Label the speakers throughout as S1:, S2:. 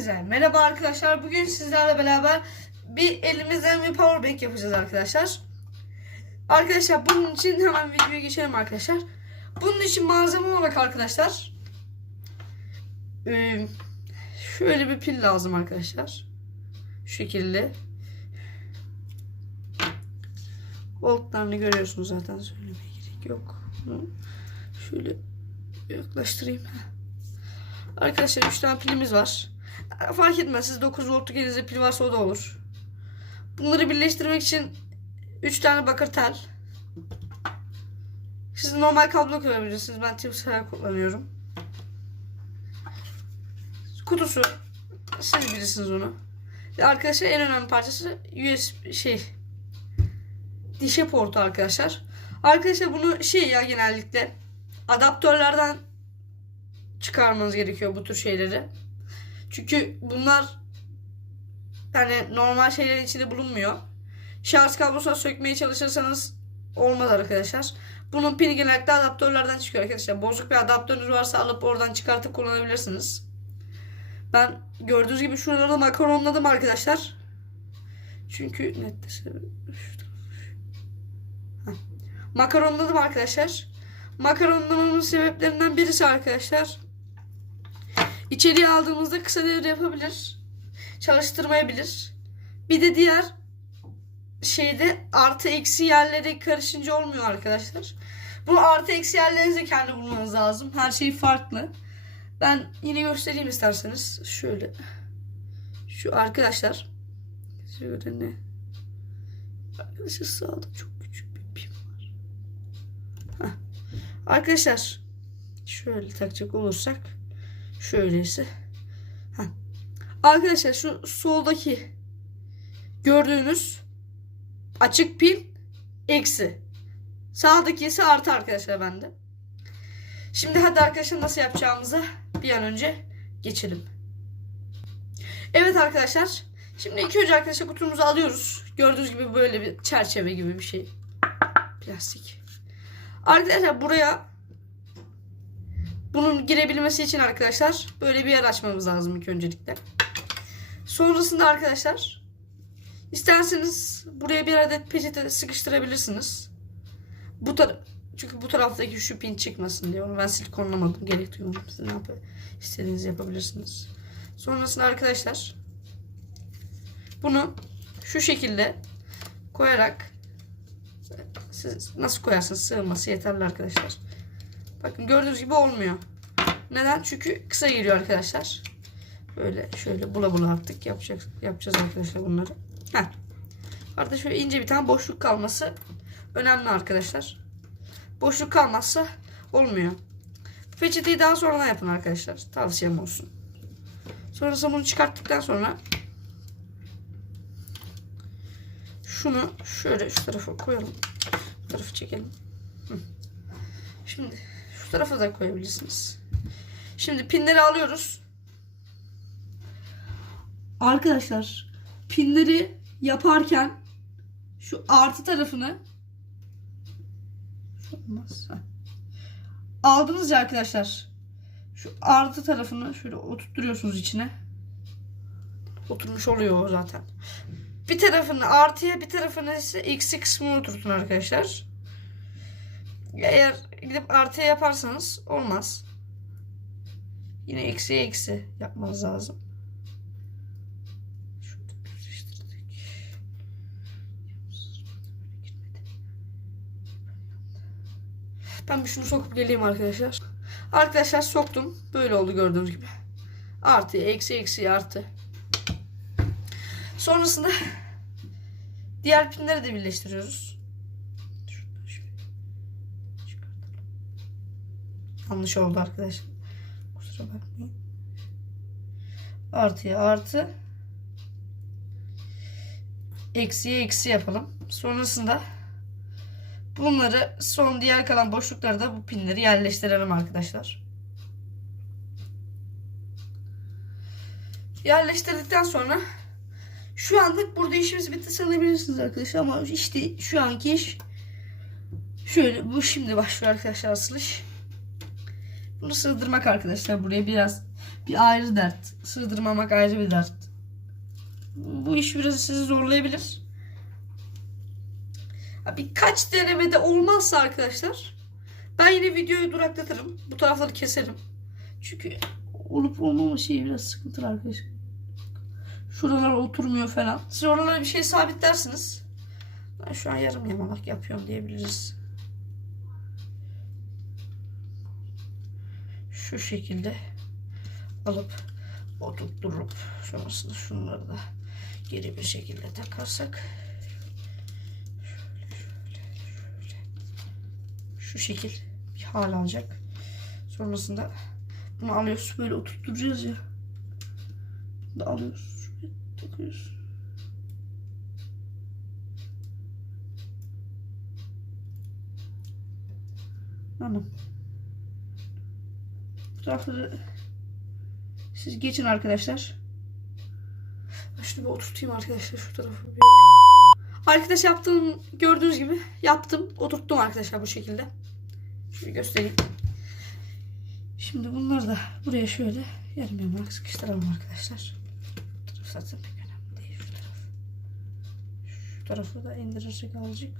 S1: Herkese merhaba arkadaşlar. Bugün sizlerle beraber bir elimizden bir power bank yapacağız arkadaşlar. Arkadaşlar bunun için hemen videoya geçelim arkadaşlar. Bunun için malzeme olarak arkadaşlar şöyle bir pil lazım arkadaşlar. Şu şekilde. Voltlarını görüyorsunuz zaten söylemeye gerek yok. Şöyle yaklaştırayım. Arkadaşlar 3 tane pilimiz var. Fark etmez siz 9 voltluk elinizde pil varsa o da olur. Bunları birleştirmek için 3 tane bakır tel. Siz normal kablo kullanabilirsiniz. Ben Tipsel kullanıyorum. Kutusu. Siz bilirsiniz onu. Ve arkadaşlar en önemli parçası USB şey dişe portu arkadaşlar. Arkadaşlar bunu şey ya genellikle adaptörlerden çıkarmanız gerekiyor bu tür şeyleri. Çünkü bunlar yani normal şeylerin içinde bulunmuyor. Şarj kablosuna sökmeye çalışırsanız olmaz arkadaşlar. Bunun pini genellikle adaptörlerden çıkıyor arkadaşlar. Bozuk bir adaptörünüz varsa alıp oradan çıkartıp kullanabilirsiniz. Ben gördüğünüz gibi şuraları makaronladım arkadaşlar. Çünkü net Makaronladım arkadaşlar. Makaronlamamın sebeplerinden birisi arkadaşlar. İçeriye aldığımızda kısa devre yapabilir. Çalıştırmayabilir. Bir de diğer şeyde artı eksi yerleri karışınca olmuyor arkadaşlar. Bu artı eksi yerlerinizi kendi bulmanız lazım. Her şey farklı. Ben yine göstereyim isterseniz. Şöyle. Şu arkadaşlar. Şöyle ne? Arkadaşlar sağda çok küçük bir pim var. Heh. Arkadaşlar şöyle takacak olursak şöyleyse. Heh. Arkadaşlar şu soldaki gördüğünüz açık pil eksi. Sağdaki ise artı arkadaşlar bende. Şimdi hadi arkadaşlar nasıl yapacağımıza bir an önce geçelim. Evet arkadaşlar. Şimdi ilk önce arkadaşlar kutumuzu alıyoruz. Gördüğünüz gibi böyle bir çerçeve gibi bir şey. Plastik. Arkadaşlar buraya bunun girebilmesi için arkadaşlar böyle bir yer açmamız lazım ilk öncelikle. Sonrasında arkadaşlar isterseniz buraya bir adet peçete sıkıştırabilirsiniz. Bu tar çünkü bu taraftaki şu pin çıkmasın diye onu ben silikonlamadım. Gerek duymadım. Siz ne yap istediğinizi yapabilirsiniz. Sonrasında arkadaşlar bunu şu şekilde koyarak siz nasıl koyarsınız sığması yeterli arkadaşlar. Bakın gördüğünüz gibi olmuyor. Neden? Çünkü kısa geliyor arkadaşlar. Böyle şöyle bula bula artık yapacak, yapacağız arkadaşlar bunları. Heh. Arada şöyle ince bir tane boşluk kalması önemli arkadaşlar. Boşluk kalmazsa olmuyor. Peçeteyi daha sonradan yapın arkadaşlar. Tavsiyem olsun. Sonrasında bunu çıkarttıktan sonra şunu şöyle şu tarafa koyalım. Bu tarafı çekelim. Şimdi şu tarafa da koyabilirsiniz. Şimdi pinleri alıyoruz. Arkadaşlar pinleri yaparken şu artı tarafını. Aldınız ya arkadaşlar. Şu artı tarafını şöyle oturtuyorsunuz içine. Oturmuş oluyor o zaten. Bir tarafını artıya bir tarafını ise eksi kısmını oturtun arkadaşlar. Eğer gidip artıya yaparsanız olmaz. Yine eksiye eksi yapmanız lazım. Ben şunu sokup geleyim arkadaşlar. Arkadaşlar soktum. Böyle oldu gördüğünüz gibi. Artı, eksi, eksi, artı. Sonrasında diğer pinleri de birleştiriyoruz. Yanlış oldu arkadaşlar. Kusura bakmayın. Artıya artı. Eksiye eksi yapalım. Sonrasında bunları son diğer kalan boşluklara da bu pinleri yerleştirelim arkadaşlar. Yerleştirdikten sonra şu anlık burada işimiz bitti sanabilirsiniz arkadaşlar ama işte şu anki iş şöyle bu şimdi başlıyor arkadaşlar asıl iş. Bunu sığdırmak arkadaşlar buraya biraz bir ayrı dert. Sığdırmamak ayrı bir dert. Bu iş biraz sizi zorlayabilir. Birkaç denemede olmazsa arkadaşlar ben yine videoyu duraklatırım. Bu tarafları keserim. Çünkü olup olmama şeyi biraz sıkıntılı arkadaşlar. Şuralar oturmuyor falan. Siz oralara bir şey sabitlersiniz. Ben şu an yarım yamalak yapıyorum diyebiliriz. Şu şekilde alıp oturtturup sonrasında şunları da geri bir şekilde takarsak şöyle şöyle şöyle şu şekil bir hal alacak. Sonrasında bunu alıyoruz böyle oturtturacağız ya. Bunu da alıyoruz. Şuraya takıyoruz. Anladım. Bu tarafları siz geçin arkadaşlar. Ben şunu bir oturtayım arkadaşlar şu tarafı. Arkadaş yaptığım gördüğünüz gibi yaptım. Oturttum arkadaşlar bu şekilde. Şöyle göstereyim. Şimdi bunları da buraya şöyle yarım yamalak sıkıştıralım arkadaşlar. Bu taraf zaten pek önemli değil şu taraf. Şu tarafı da indirirsek azıcık.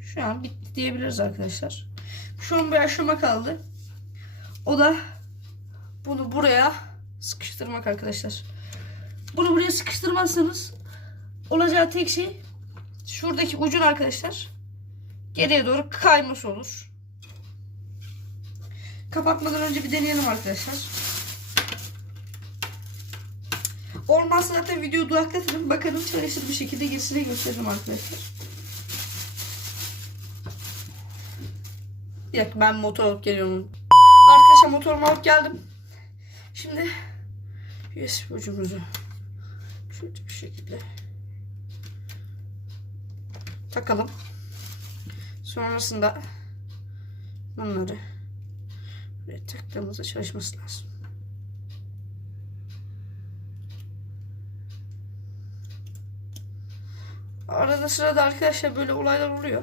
S1: Şu an bitti diyebiliriz arkadaşlar. Şu an bir aşama kaldı. O da bunu buraya sıkıştırmak arkadaşlar. Bunu buraya sıkıştırmazsanız olacağı tek şey şuradaki ucun arkadaşlar geriye doğru kayması olur. Kapatmadan önce bir deneyelim arkadaşlar. Olmazsa zaten videoyu duraklatırım. Bakalım çalışır bir şekilde gerisine gösteririm arkadaşlar. Bir ben motor alıp geliyorum. Arkadaşlar motorumu alıp geldim. Şimdi USB ucumuzu şöyle bir şekilde takalım. Sonrasında bunları buraya taktığımızda çalışması lazım. Arada sırada arkadaşlar böyle olaylar oluyor.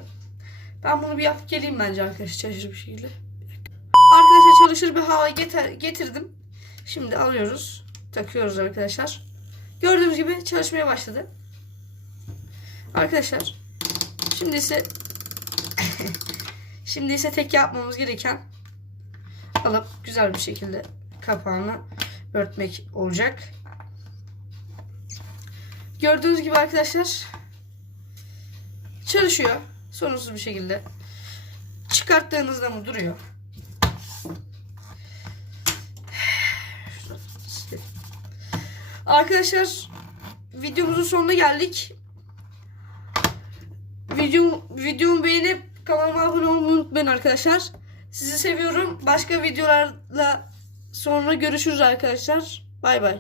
S1: Ben bunu bir yapıp geleyim bence arkadaşlar çalışır bir şekilde. Arkadaşlar çalışır bir hava getir, getirdim. Şimdi alıyoruz. Takıyoruz arkadaşlar. Gördüğünüz gibi çalışmaya başladı. Arkadaşlar şimdi ise şimdi ise tek yapmamız gereken alıp güzel bir şekilde kapağını örtmek olacak. Gördüğünüz gibi arkadaşlar çalışıyor. Sorunsuz bir şekilde. Çıkarttığınızda mı duruyor? Arkadaşlar videomuzun sonuna geldik. Video, videomu beğenip kanalıma abone olmayı unutmayın arkadaşlar. Sizi seviyorum. Başka videolarla sonra görüşürüz arkadaşlar. Bay bay.